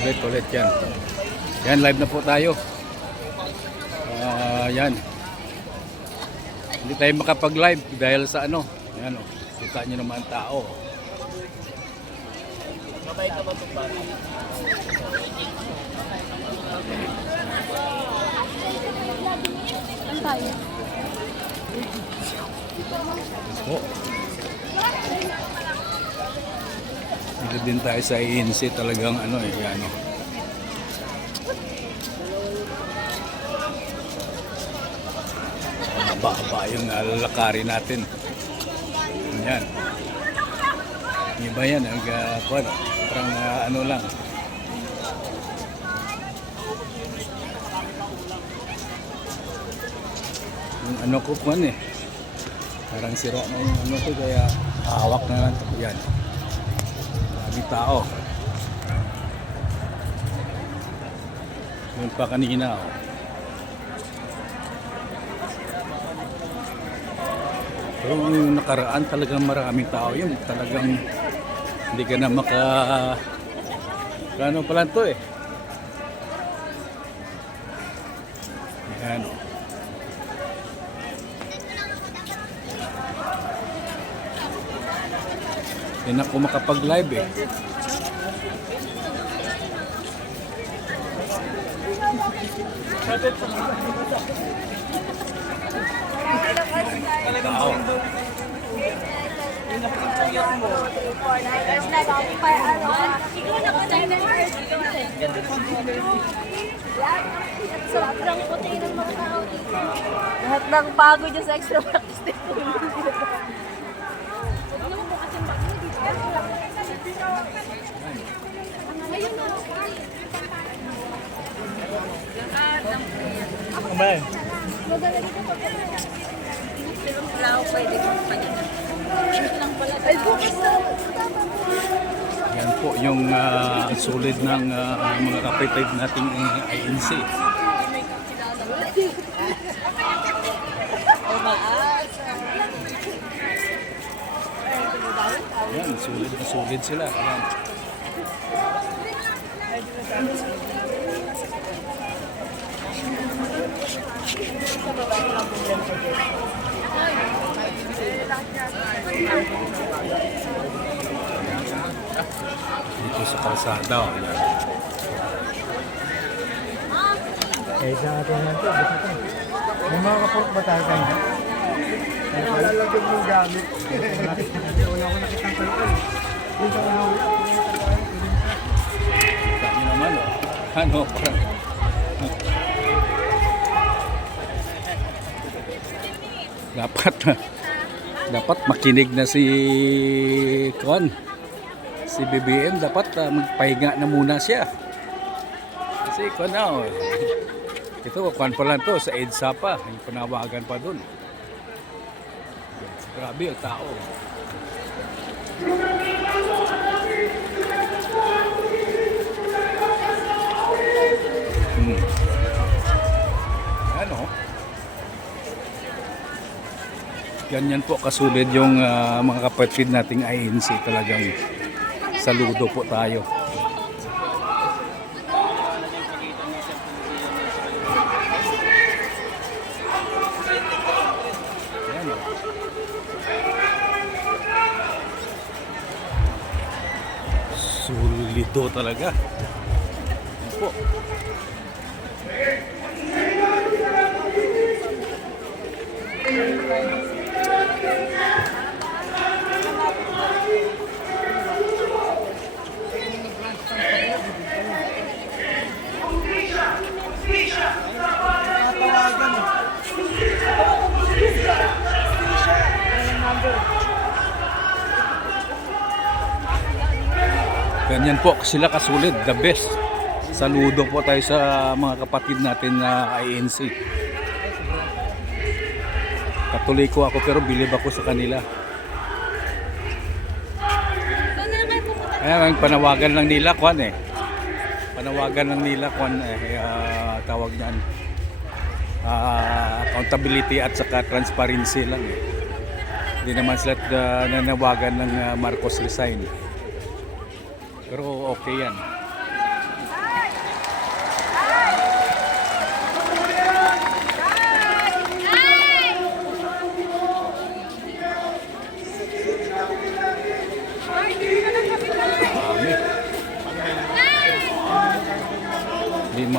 Ulit yan. Yan, live na po tayo. Yan. Hindi tayo makapag-live dahil sa ano. Yan o. Kita nyo naman ang tao. Mabay ka ba ito ba? Ano tayo? Oh. Dito din tayo sa ANC talagang ano eh. Yan o. Haba-haba yung lalakarin natin. Yan. Iba yan. Parang ano lang. Yung ano ko kuwan eh. Parang sira na yung ano ko kaya hawak na lang. Yan. Maraming tao. Yun pa kanina oh. Pero yung nakaraan talagang maraming tao yun. Talagang hindi ka na ano pala ito eh. Ayan o. Hindi na ako makapag-live eh. Tao. Sobrang puti ng mga tao dito. Lahat ng pagod yung sa extra practice dito. Mabay. Yan po yung sulit ng mga kapitid nating ANC. Yan, sulit na sulit sila. Yan. Dito sa kalsada. Oh, yan. Eh, isang ating lang ito. May mga kaport ba tayo kayo? May malalagyan mong gamit. Wala ko nakitang kalkal. Yung sa unaw. Kita nyo naman. Oh. Ano, parang... dapat makinig na si Kon. Si BBM dapat magpahinga na muna siya. Kasi Kon na oh. Ito Kon pa lang to sa EDSA pa, yung panawagan pa dun. Grabe yung tao. Ano? Ganyan po kasulid yung mga kapatid nating ANC, talagang saludo po tayo. Ayan, oh. Sulido talaga. Ayan po. Ganyan po sila kasulid, the best. Saludo po tayo sa mga kapatid natin na ANC. Katoliko ako pero bilib ako sa kanila. Ayan, ang panawagan lang nila, Kwan eh. Panawagan lang nila, Kwan eh, tawag niyan. Accountability at saka transparency lang eh. Hindi naman sila nanawagan ng Marcos resign. Pero okay yan.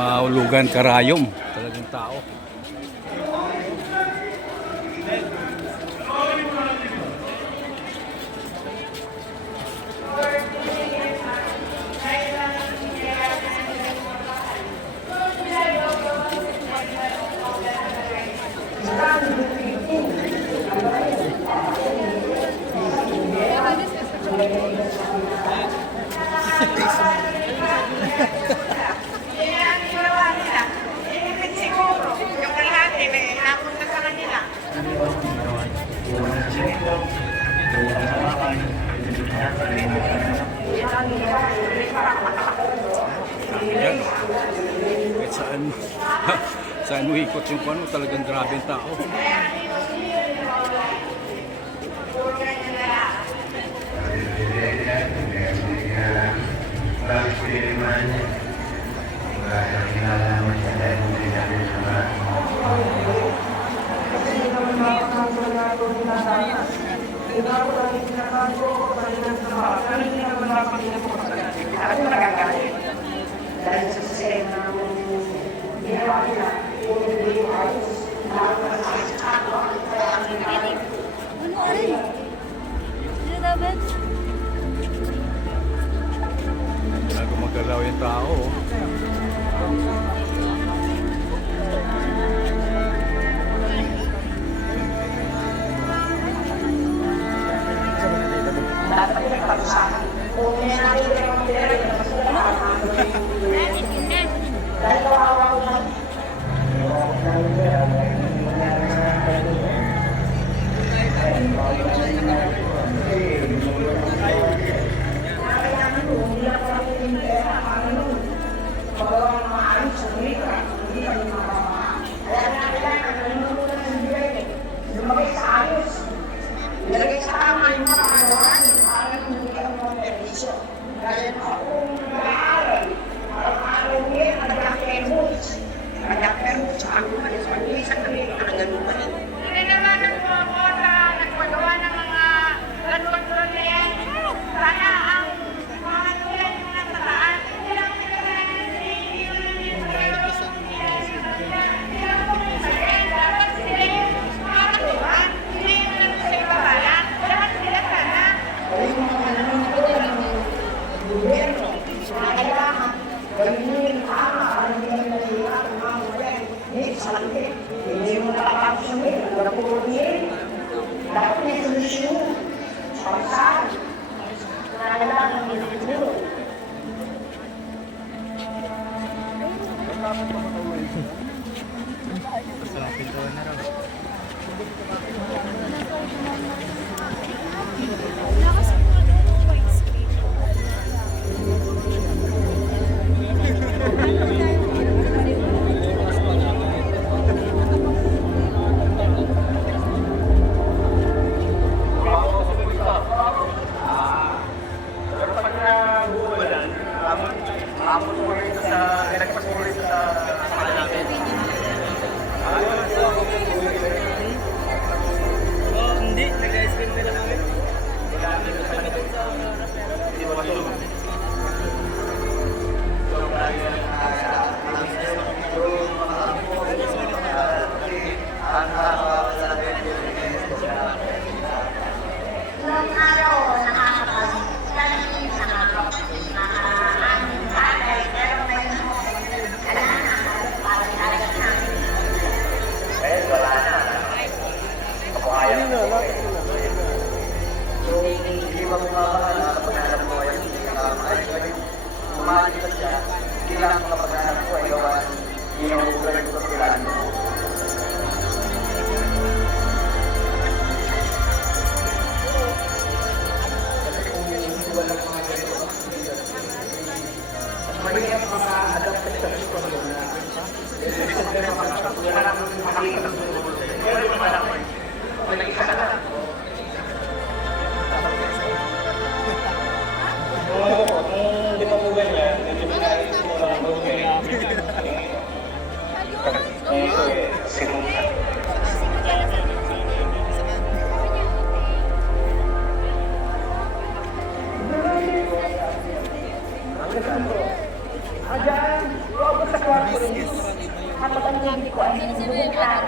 mahulugan karayom. Talagang tao. Yung kalahati, may napunta sa kanila. Yan. Kahit saan, saan mo ikot yung pano, talagang grabe ang tao. Ano rin? Hindi na dapat. Bago magalaw yung tao. Hindi naman nagpapota, nagpagawa ng mga ganun-ganun na yan. Sana ang mga tulad yung nasa taas, hindi lang dapat sila yung mga katuhan, hindi yung lang sa ibabala, lahat sila sana. Ayan, corporate. Kapag ang hindi ko ay sinubukan,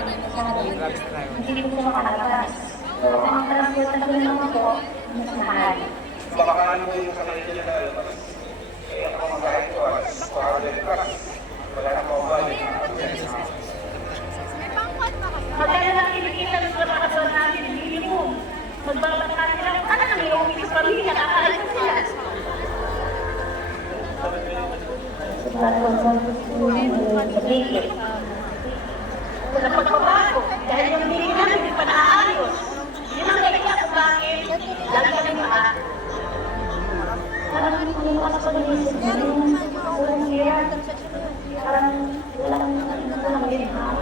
hindi ko siya makalabas. So, ang transportasyon naman po, mas mahal. Baka ano yung sa kanila na ako mag-ahit ko para din ka. Wala na po ba? Magkano lang kinikita sa trabaho natin, minimum. Magbabata nila, ano na may umilis pamilya, kakaalis sila. Wala pagbabago, dahil yung hindi namin hindi pa naaayos. Yun ang kaya kung bakit, lagi kami maat. Parang hindi mo kasi pag-iisip na yung walang kaya, parang walang ginawa.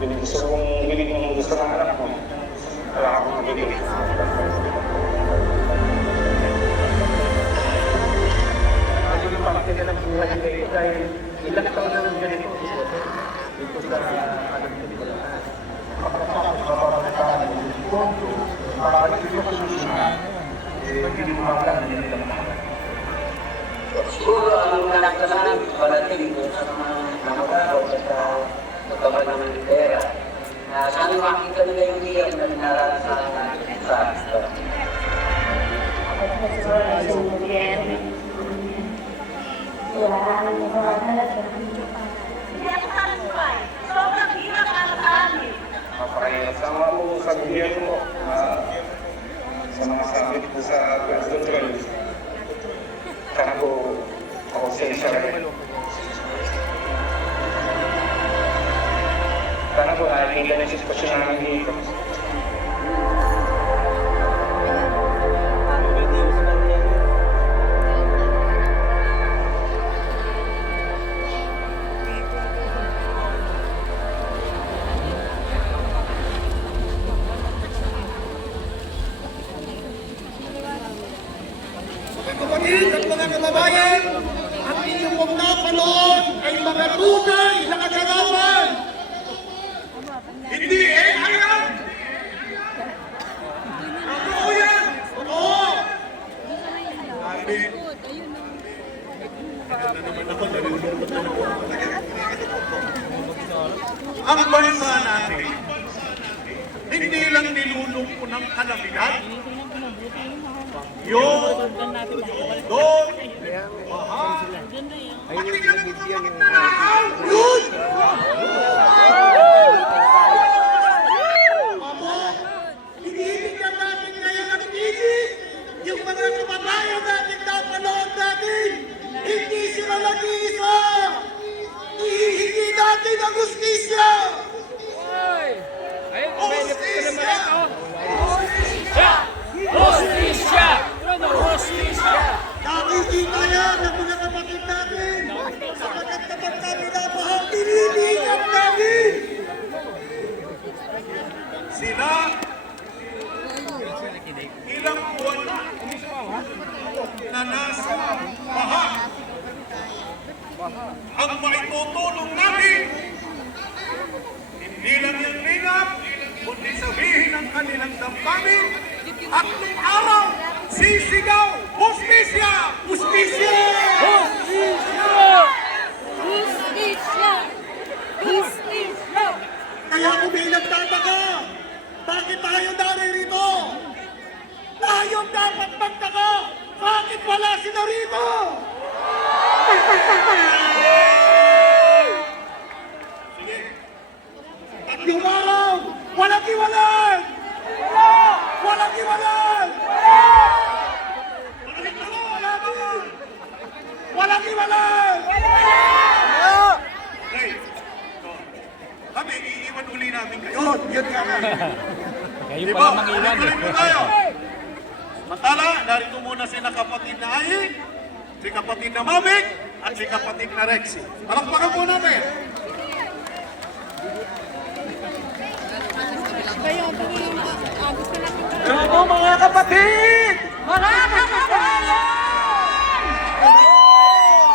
Gusto kong bilig ng gusto ng anak mo. Wala akong mabili. Ano yung pakakita ng buhay nila dahil ilang taon na ng ganito dito sa alam nila ko lang. Kapag mapapagkakaan mo, makakalimutan ko siya. Hindi mo makakala nila lang. Siguro ang nakasanahan parating doon sa mga namagaraw sa pagkaman ng pera na sana makita nila yung hiyang na naranasan natin sa Sobrang hirap ang amin. Mapakahirap. Sama mo sa gobyerno mo sa mga sabit ko sa gas control. Saka ko konsensya rin. Sana po nakikita na sitwasyon namin dito. Kapatid at mga kababayan, ang inyong mong napanood ay mga tunay na kaganapan. Hindi ayan! Totoo yan! Totoo! Ang bansa natin, hindi lang nilulungko ng kalamidad, yun, doon, baha, pati lang ang mga magnanakaw, yun! Amo, binibigyan natin ngayon ng isip, yung mga kababayan natin napanood natin, hindi sila nag-iisa! Ihihingi natin ang justisya! Justisya! Hostisya! Hostisya! Nakikita yan ng mga kapatid natin! Sapagkat kapag kami napahang pinibigyan natin! Sila, ilang buwan na nasa baha. Ang maitutulong natin, hindi lang yung lingap, kundi sabihin ang kanilang damdamin at nung araw, sisigaw, Justisya! Justisya! Justisya! Justisya! Kaya kung may nagtataka, bakit tayo naririto? Tayo dapat magtaka, bakit wala sila rito? Sige. Tatlong araw, walang iwanan! Walang iwanan! Walang iwanan! Hey, kami, iiwan uli namin kayo. Yun nga nga. Kayo Diba? pala mangiwan. Tuloy po tayo. Samantala, narito muna si kapatid na Ayi, si kapatid na Mamik, at si kapatid na Rexy. Palakpakan po natin. Bravo mga kapatid! Mga kababayan!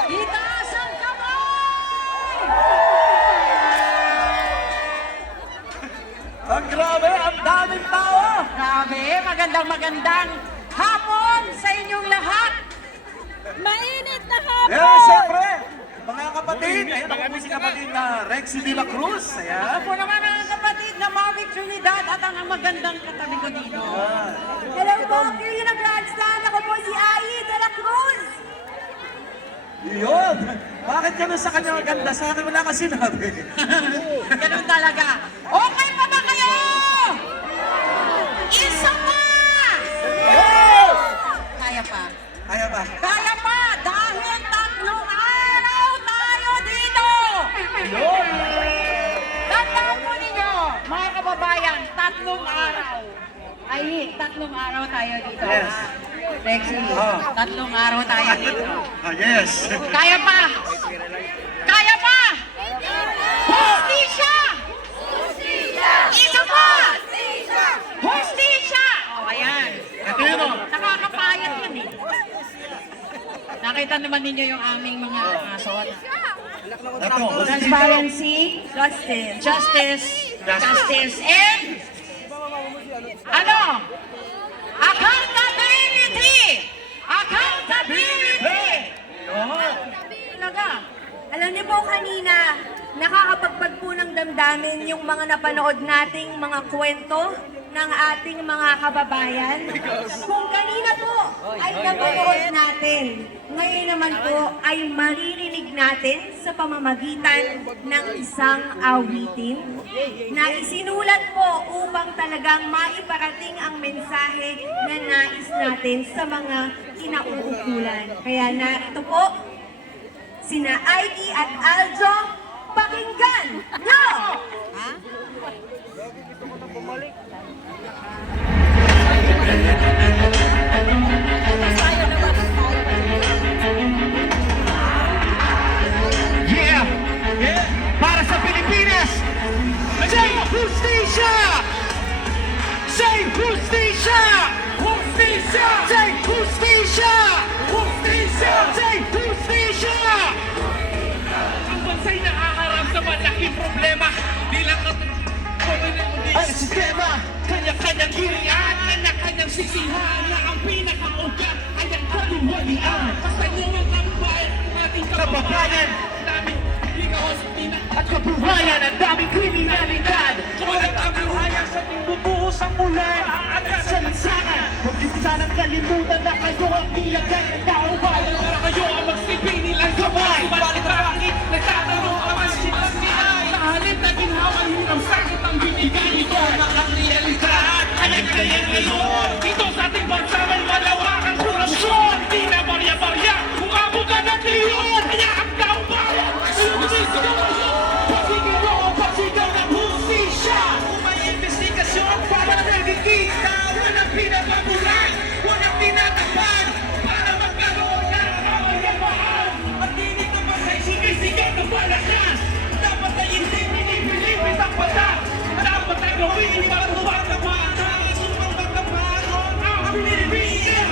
Itaas ang kamay! Ang grabe, ang daming tao! Grabe, magandang hapon sa inyong lahat! Mainit na hapon! Pero siyempre, Mga kapatid, ayan ako po si kapatid na Rexy de la Cruz. Ayan. Ako naman ang kapatid na Mavic Trinidad at ang magandang katabi ko dito. Hello po, Kirina Bradstand. Ako po si Ai de la Cruz. Yun! Bakit ganun sa kanya maganda? Sa akin wala ka sinabi. Ganun talaga. Okay pa ba kayo? Isa pa! Kaya pa. Kaya ba? Kaya pa! Dahil 3 araw tayo dito! Tandaan po ninyo, mga kababayan, 3 araw. Ay, 3 araw tayo dito. Yes. Rexy, 3 araw tayo dito. Yes. Kaya pa! Kaya pa! Hustisya! Isa pa! Hustisya! Oh, ayan. Ito yun o. Nakakapayat yun eh. Nakita naman ninyo yung aming mga suot. Ito. Transparency, justice, and ano? Accountability! Accountability! Talaga. Alam niyo po kanina, nakakapagpag po ng damdamin yung mga napanood nating mga kwento ng ating mga kababayan. Kung kanina po ay napanood natin, ngayon naman po ay maririnig natin sa pamamagitan ng isang awitin na isinulat po upang talagang maiparating ang mensahe na nais natin sa mga kinauukulan. Kaya narito po, sina Aiki at Aljo, pakinggan nyo! Yeah! Yeah! Para sa Pilipinas! Say Justisya! Say Justisya! Justisya! Say Justisya! Justisya! Say Justisya! Ang bansa'y nakaharap sa malaking problema. Di lang Ang sistema! kanya-kanyang hirian, kanya-kanyang sisihan na ang pinakaugat ay ang kaliwalian. Basta nyo ang kababayan, ating kababayan, daming ligawan sa pinak At kabuhayan ang daming kriminalidad! Walang kabuhayan sa ating bubuhos ang ulan. Maaagad Sa lansangan! Huwag niyo sanang kalimutan na kayo ang nilagay ng tao bayan! para kayo ang magsilbing nilang kamay. Subalit bakit nagtatanong ang mga sinay? Sa halip na ginhawang hirang sakit ang binigay ito ang realidad. Kaya ngayon, dito sa ating bansa may malawakang korupsyon. Di na barya-barya, umabot ka ng tiyon. Kaya ang tao bayan, Pasigil mo o pasigaw ng hustisya! kung may investigasyon para nagkikita, walang pinapagulan, walang tinatapan, para magkaroon ng kamayapaan. At hindi naman ay sinisigaw ng balakas. Dapat ay hindi pinipilipit ang batas. Dapat ay gawin ipatupad ng mga sumang magkaparoon ang Pilipinas.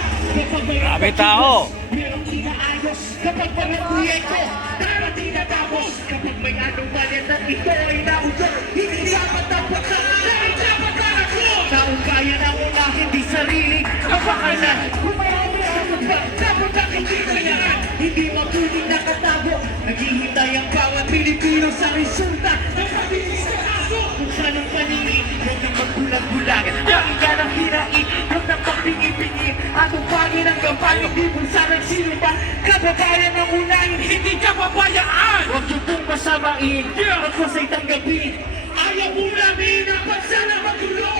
Grabe tao! Merong inaayos kapag mga proyekto darating na tapos kapag may anomalya na ito ay naudot hindi dapat tapatan dahil dapat ako taong kaya na unahin di sariling kapakanan kung may hamisagot ba dapat nakikita yan hindi mabuting nakatago naghihintay ang bawat Pilipino sa resulta ng pabilis na kaso kung saan ang paningin huwag nang magbulag-bulag dahil yan ang hirain huwag nang pagpingi-pingi atong pangin ang kampanya hindi mo sana sino ba kababayan ng unahin Hindi ka pabayaan! huwag niyo pong masamain huwag mo sa'y tanggapin ayaw mo namin ang bansa na magulo